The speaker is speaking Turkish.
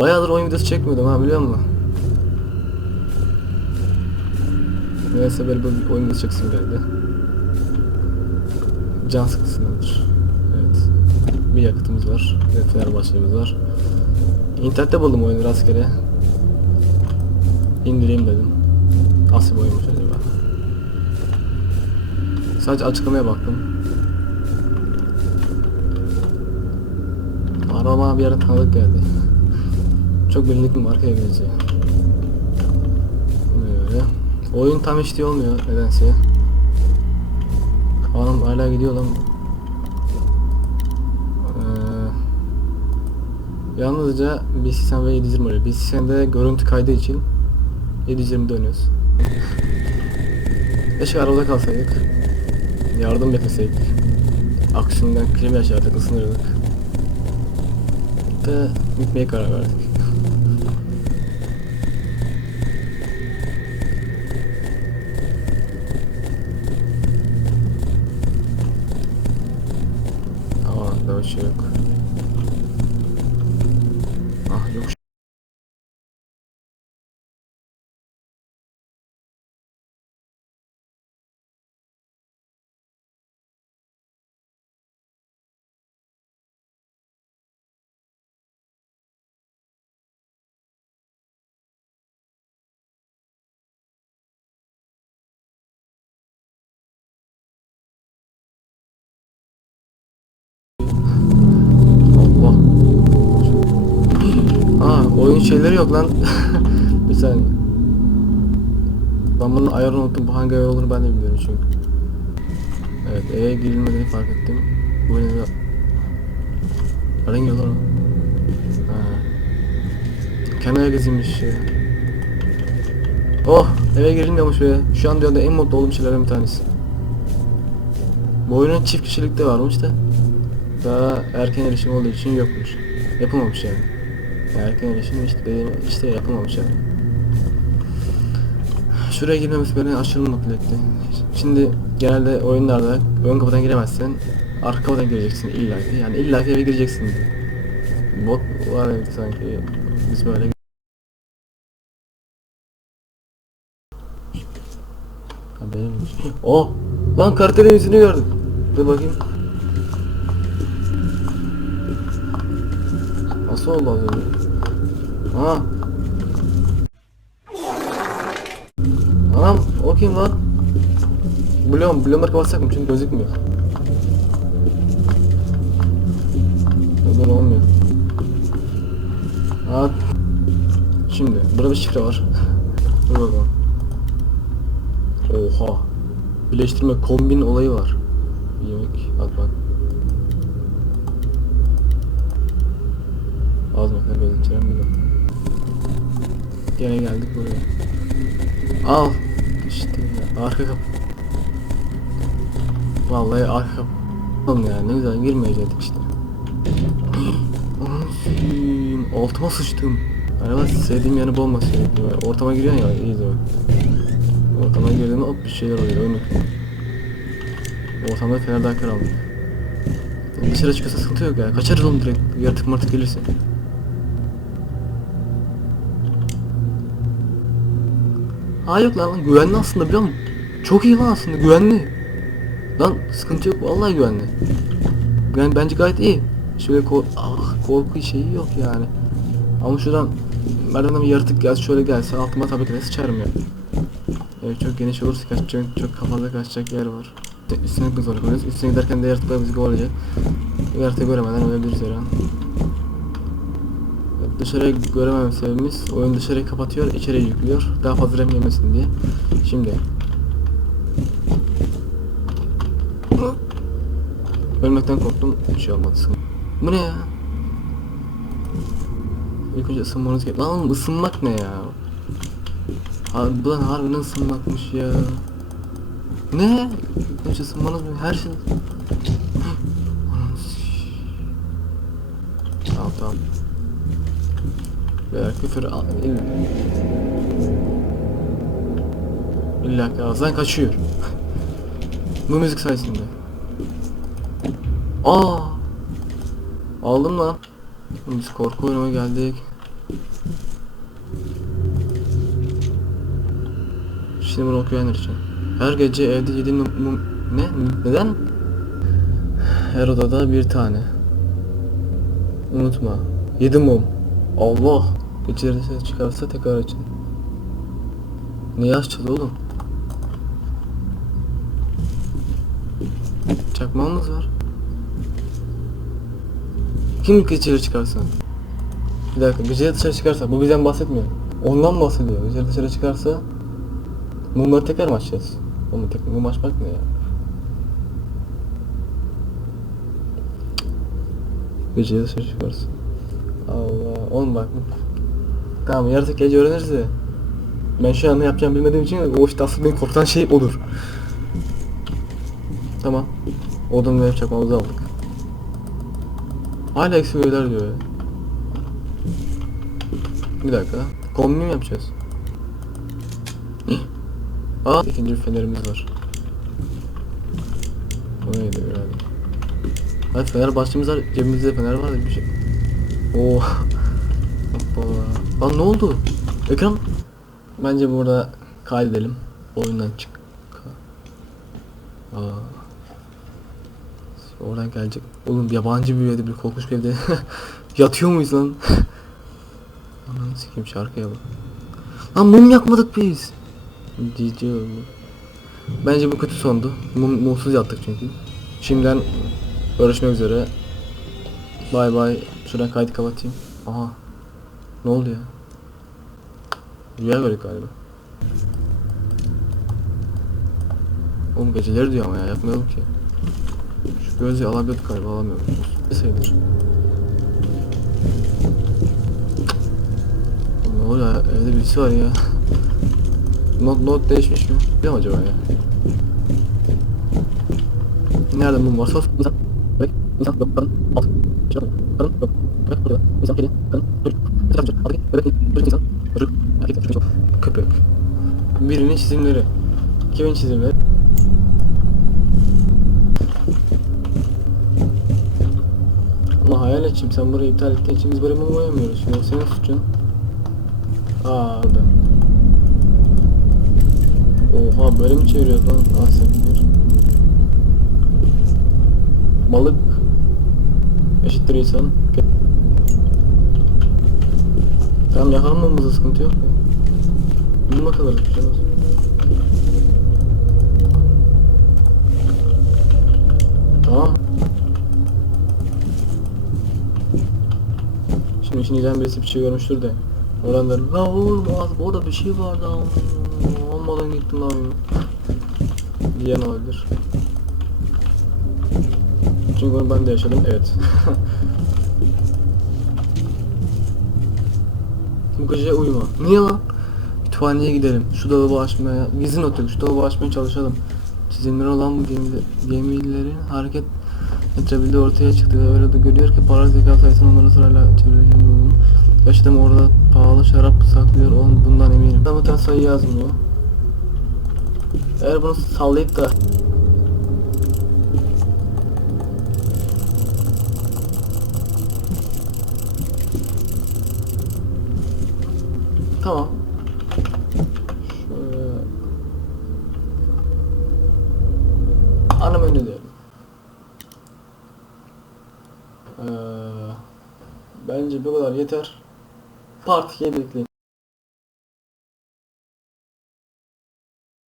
Bayağıdır oyun videosu çekmiyordum ha biliyor musun? Neyse böyle bir oyun videosu çeksim geldi. Can sıkıntısındadır. Evet. Bir yakıtımız var. Ve Fenerbahçe'miz var. İnternette buldum oyunu rastgele. İndireyim dedim. Nasıl bir oyunmuş acaba? Sadece açıklamaya baktım. Araba bir yere tanıdık geldi. Çok bilindik bir markaya benziyor. Böyle. Oyun tam işliyor olmuyor nedense. Hanım hala gidiyor lan. Ee, yalnızca BC80 ve 720 oluyor. BC80'de görüntü kaydı için 720 dönüyoruz. Keşke arabada kalsaydık. Yardım bekleseydik. Aksiyondan klima yaşardık, ısınırdık. Da gitmeye karar verdik. Aa, daha şeyleri yok lan. bir saniye. Ben bunun ayarını unuttum. Bu hangi ayar olur ben de bilmiyorum çünkü. Evet E'ye girilmediğini fark ettim. Bu ne de... Nereden geliyor lan o? Ha. Kenara gezilmiş ya. Oh eve girilmiyormuş be. Şu an dünyada en mutlu olduğum şeylerden bir tanesi. Bu oyunun çift kişilikte varmış da daha erken erişim olduğu için yokmuş. Yapılmamış yani. Erken erişim işte işte yapılmamış yani. Şuraya girmemiz beni aşırı mutlu etti. Şimdi genelde oyunlarda ön kapıdan giremezsen arka kapıdan gireceksin illa ki. Yani illa ki eve gireceksin. Bot var evet sanki biz böyle Ha benim Oh! Lan kartelin yüzünü gördüm. Dur bakayım. Nasıl oldu az önce? Ha. Anam o kim lan? Bloom, Bloom'ları kapatsak mı? Çünkü gözükmüyor. Böyle olmuyor. Ha. Şimdi burada bir şifre var. Dur bakalım. Oha. Birleştirme kombin olayı var. Yemek bak bak. Mı kadar bilmiyorum. Gene geldik buraya. Al. İşte ya, arka kapı. Vallahi arka kapı. Oğlum ya ne güzel girmeyecektik işte. Anasıyım. Altıma sıçtım. Araba sevdiğim yanı olması gerekiyor. Ortama giriyorsun ya iyi de bak. Ortama girdiğinde hop bir şeyler oluyor oyunu. Ortamda fenerdakar aldım. Dışarı çıkıyorsa sıkıntı yok ya. Kaçarız oğlum direkt. Yaratık martık gelirse. Ha yok lan güvenli aslında biliyor musun? Çok iyi lan aslında güvenli. Lan sıkıntı yok vallahi güvenli. Güven bence gayet iyi. Şöyle kork ah, korku şeyi yok yani. Ama şuradan merdivenden bir yaratık gelse şöyle gelse altıma tabii ki de sıçarım ya. Evet çok geniş olursa kaçacak çok kafada kaçacak yer var. Üstüne gitmek zorunda kalıyoruz. Üstüne giderken de yaratıklar bizi kovalayacak. Yaratığı göremeden ölebiliriz her an. Evet, Dışarıya göremem sebebimiz oyun dışarıyı kapatıyor, içeriye yüklüyor. Daha fazla RAM yemesin diye. Şimdi Ölmekten korktum. Bir şey olmadı. sıkıntı. Bu ne ya? İlk önce ısınmanız gerek. Lan oğlum ısınmak ne ya? Bu lan harbiden ısınmakmış ya. Ne? İlk önce ısınmanız mı? Her şey... Tamam tamam. Beyler küfür. İlla ağızdan kaçıyor. bu müzik sayesinde. Aa! Aldım lan. Biz korku oyununa geldik. Şimdi bunu okuyanlar için. Her gece evde yediğin mum, mum- ne? Neden? Her odada bir tane. Unutma. Yedi mum. Allah. İçeride ses çıkarsa tekrar açın. Niye açacağız oğlum? Çakmağımız var. Kim içeri çıkarsa? Bir dakika gece dışarı çıkarsa bu bizden bahsetmiyor. Ondan bahsediyor. Gece dışarı çıkarsa mumları tekrar mı açacağız? Onu tek mum açmak ne ya? Gece dışarı çıkarsın. Allah oğlum bak. Tamam yaratık gece öğreniriz de. Ben şu an ne yapacağımı bilmediğim için o işte asıl beni korkutan şey odur. Tamam. Odun ve çakmağımızı aldık. Hala eksi öğeler diyor ya. Bir dakika. Kombi mi yapacağız? Aa ikinci fenerimiz var. O neydi herhalde? Hadi fener başlığımız var. Cebimizde fener var da bir şey. Oo. Hoppa. Lan ne oldu? Ekran. Bence burada kaydedelim. Oyundan çık. Aa. Oradan gelecek. Oğlum yabancı bir evde bir korkunç bir evde. Yatıyor muyuz lan? Ananı sikeyim şarkıya bak. Lan mum yakmadık biz. Cici. Bence bu kötü sondu. Mum, mumsuz yattık çünkü. Şimdiden görüşmek üzere. Bay bay. Şuradan kaydı kapatayım. Aha. Ne oldu ya? Rüya gördük galiba. Oğlum geceleri diyor ama ya yapmayalım ki. Şu gözlüğü alabiliyorduk galiba alamıyoruz. Ne? Oğlum ne oluyor ya? Evde birisi var ya. Not, not değişmiş mi? Mu acaba ya? Nerede mum varsa insan, bebek, insan, yok, kadın, alt, şey yok, kadın, yok, burada, insan, kedi, kadın, çocuk, köpek. Birinin çizimleri, kimin çizimleri? Ama hayal edeceğim sen burayı iptal ettiğin için biz buraya mum koyamıyoruz. Şimdi senin suçun. Aa orada. Oha böyle mi çeviriyoruz lan? Ah siktir. Balık eşittir insan. Tamam yakalanmamızda sıkıntı yok ya. Bulma şey olmaz. Tamam. Şimdi işin izleyen birisi bir şey görmüştür de. Oradan der, la oğlum az orada bir şey vardı ama olmadan gittim lan diyen olabilir. Çünkü onu ben de yaşadım, evet. Bu gece uyuma. Niye lan? Kütüphaneye gidelim. Şu dolabı açmaya, not yok. Şu dolabı açmaya çalışalım. Çizimleri olan bu gemide, gemilerin hareket ettirebildiği ortaya çıktı ve öyle de görüyor ki para zeka sayesinde onları sırayla çevireceğim yolunu. Gerçekten orada pahalı şarap saklıyor oğlum bundan eminim. Ama sayı yazmıyor. Eğer bunu sallayıp da Tamam. Şöyle... Ana menü diyelim. Ee, bence bu kadar yeter. Part 2'ye bekleyin.